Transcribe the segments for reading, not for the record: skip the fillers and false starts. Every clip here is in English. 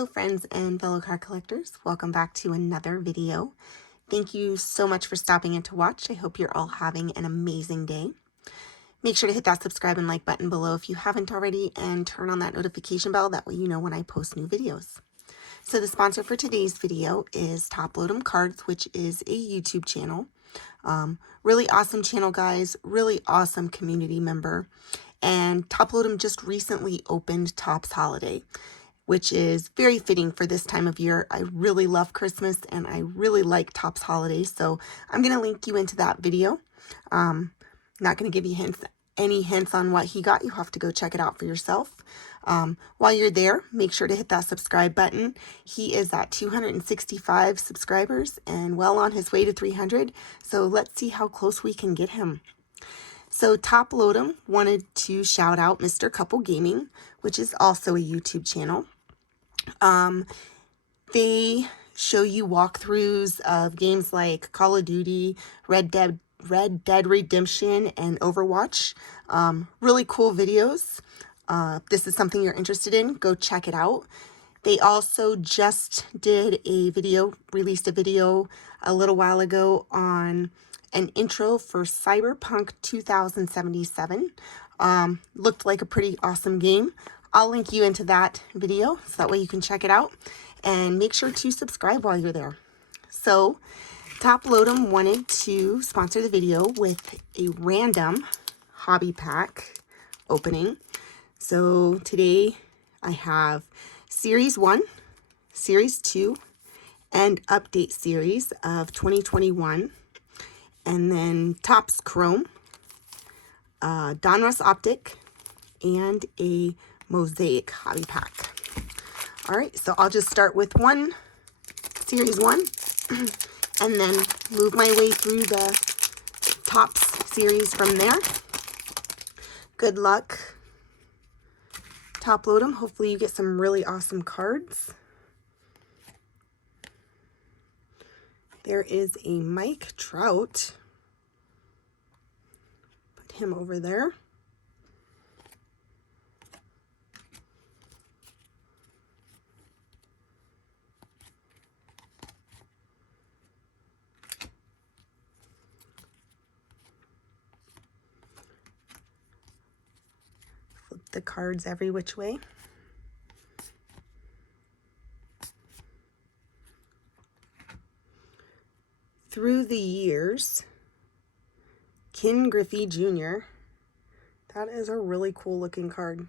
Hello friends and fellow card collectors, welcome back to another video. Thank you so much for stopping in to watch. I hope you're all having an amazing day. Make sure to hit that subscribe and like button below if you haven't already, and turn on that notification bell, that way you know when I post new videos. So the sponsor for today's video is Top Load 'em Cards, which is a YouTube channel. Really awesome channel, guys, really awesome community member. And Top Load 'em just recently opened Topps Holiday, which is very fitting for this time of year. I really love Christmas and I really like Topps Holiday, so I'm going to link you into that video. Not going to give you any hints on what he got. You have to go check it out for yourself. While you're there, make sure to hit that subscribe button. He is at 265 subscribers and well on his way to 300, so let's see how close we can get him. So Top Load 'em wanted to shout out Mr. Couple Gaming, which is also a YouTube channel. They show you walkthroughs of games like Call of Duty, Red Dead Redemption, and Overwatch. Really cool videos. If this is something you're interested in, go check it out. They also just released a video a little while ago on an intro for Cyberpunk 2077. Looked like a pretty awesome game. I'll link you into that video so that way you can check it out. And make sure to subscribe while you're there. So, Top Load 'em wanted to sponsor the video with a random hobby pack opening. So, today I have Series 1, Series 2, and Update Series of 2021. And then Topps Chrome, Donruss Optic, and a Mosaic hobby pack. All right, so I'll just start with Series 1, and then move my way through the Topps series from there. Good luck, Top Load 'em. Hopefully you get some really awesome cards. There is a Mike Trout. Put him over there. Flip the cards every which way. Through the Years, Ken Griffey Jr. That is a really cool looking card.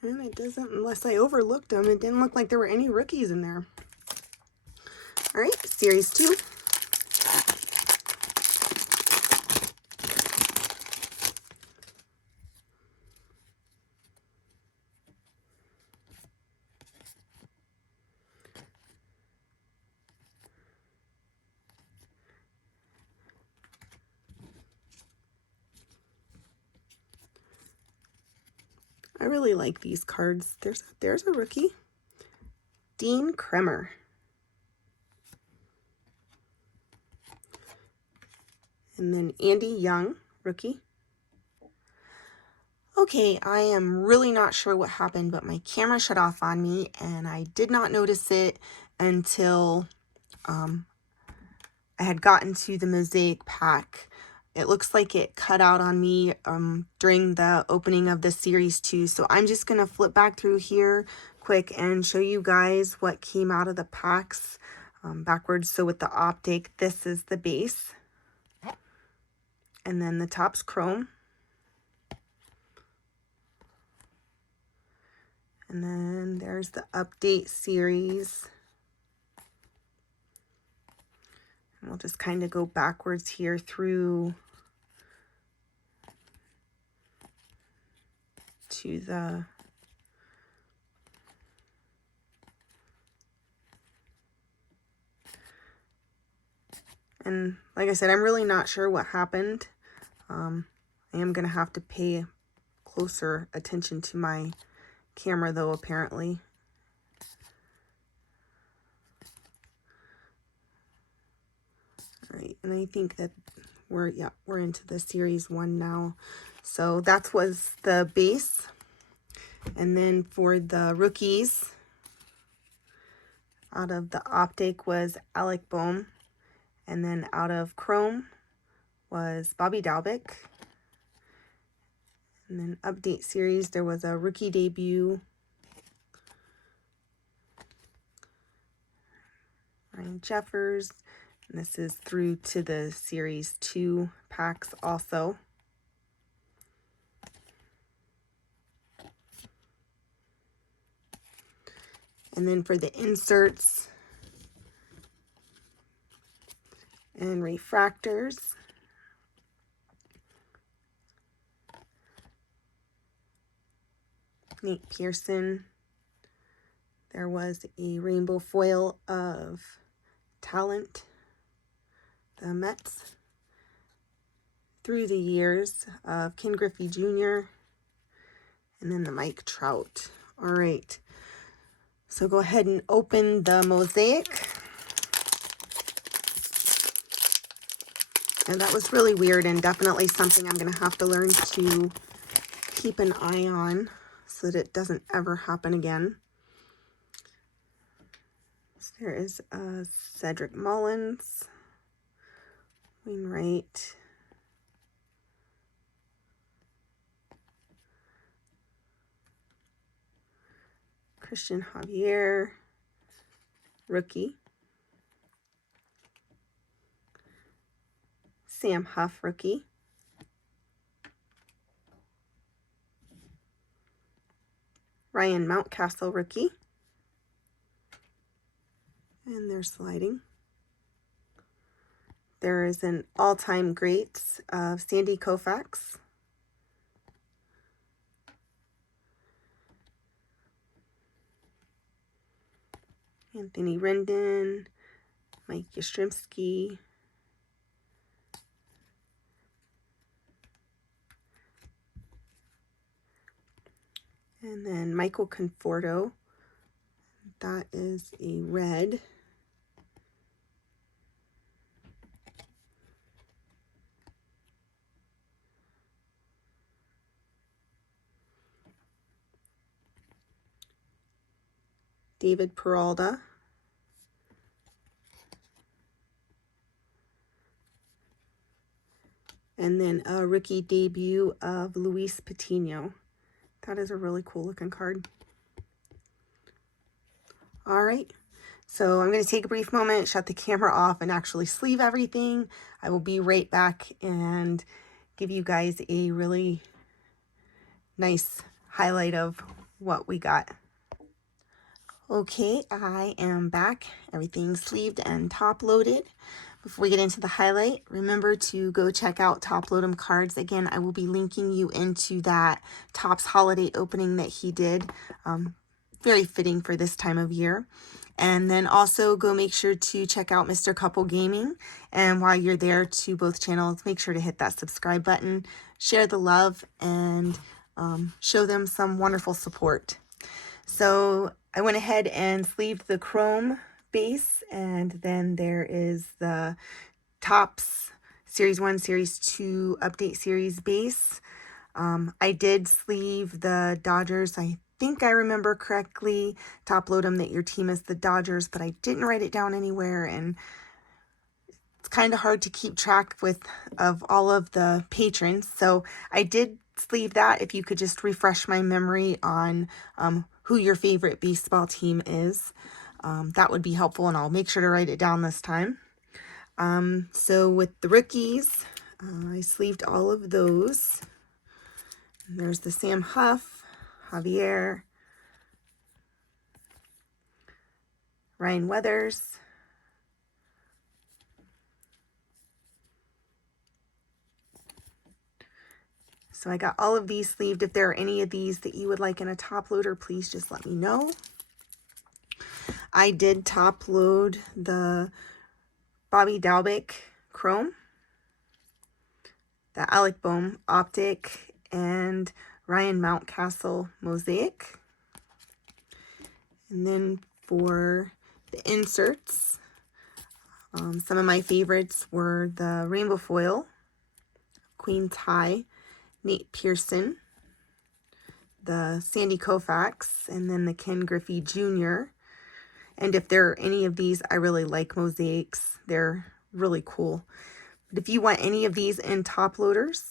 And it doesn't, unless I overlooked them, it didn't look like there were any rookies in there. All right, Series 2. I really like these cards. There's a rookie. Dean Kremer. And then Andy Young, rookie. Okay, I am really not sure what happened, but my camera shut off on me, and I did not notice it until I had gotten to the Mosaic pack. It looks like it cut out on me during the opening of the Series 2. So I'm just going to flip back through here quick and show you guys what came out of the packs backwards. So with the Optic, this is the base. And then the Topps Chrome. And then there's the Update Series. And we'll just kind of go backwards here through to the and like I said, I'm really not sure what happened. I am going to have to pay closer attention to my camera though, apparently. All right, And I think that we're into the series 1 now. So that was the base. And then for the rookies, out of the Optic was Alec Bohm. And then out of Chrome was Bobby Dalbec. And then update series, there was a rookie debut, Ryan Jeffers. And this is through to the series 2 packs also. And then for the inserts and refractors, Nate Pearson. There was a rainbow foil of Talent, the Mets. Through the years of Ken Griffey Jr. and then the Mike Trout. All right. So go ahead and open the Mosaic. And that was really weird and definitely something I'm going to have to learn to keep an eye on so that it doesn't ever happen again. So there is Cedric Mullins, Wainwright, Christian Javier, rookie. Sam Huff, rookie. Ryan Mountcastle, rookie. And they're sliding. There is an all-time greats of Sandy Koufax. Anthony Rendon, Mike Yastrzemski, and then Michael Conforto. That is a red. David Peralta. And then a rookie debut of Luis Patino. That is a really cool looking card. All right. So I'm going to take a brief moment, shut the camera off, and actually sleeve everything. I will be right back and give you guys a really nice highlight of what we got. Okay, I am back. Everything's sleeved and top loaded. Before we get into the highlight, remember to go check out Top Load 'em cards. Again, I will be linking you into that Topps holiday opening that he did. Very fitting for this time of year. And then also go make sure to check out Mr. Couple Gaming. And while you're there to both channels, make sure to hit that subscribe button, share the love, and show them some wonderful support. So I went ahead and sleeved the chrome base, and then there is the Topps Series 1, Series 2 Update Series base. I did sleeve the Dodgers. I think I remember correctly, Top Load 'em, that your team is the Dodgers, but I didn't write it down anywhere, and it's kind of hard to keep track of all of the patrons. So I did sleeve that. If you could just refresh my memory on who your favorite baseball team is, that would be helpful, and I'll make sure to write it down this time. So with the rookies, I sleeved all of those. And there's the Sam Huff, Javier, Ryan Weathers, so I got all of these sleeved. If there are any of these that you would like in a top loader, please just let me know. I did top load the Bobby Dalbec Chrome, the Alec Bohm Optic, and Ryan Mountcastle Mosaic. And then for the inserts, Some of my favorites were the Rainbow Foil, Queen Ty, Nate Pearson, the Sandy Koufax, and then the Ken Griffey Jr. And if there are any of these, I really like Mosaics. They're really cool. But if you want any of these in top loaders,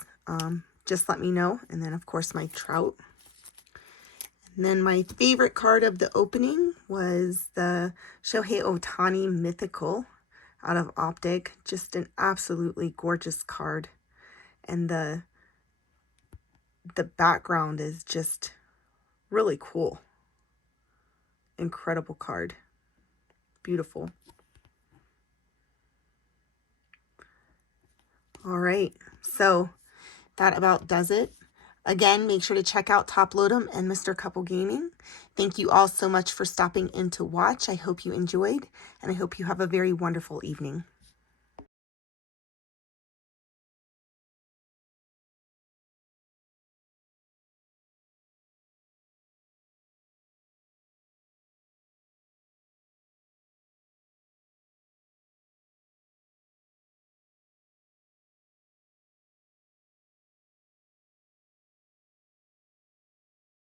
just let me know. And then, of course, my Trout. And then my favorite card of the opening was the Shohei Ohtani Mythical out of Optic. Just an absolutely gorgeous card. And the background is just really cool. Incredible card. Beautiful. All right, so that about does it. Again, make sure to check out Top Load'em and Mr. Couple Gaming. Thank you all so much for stopping in to watch. I hope you enjoyed, and I hope you have a very wonderful evening.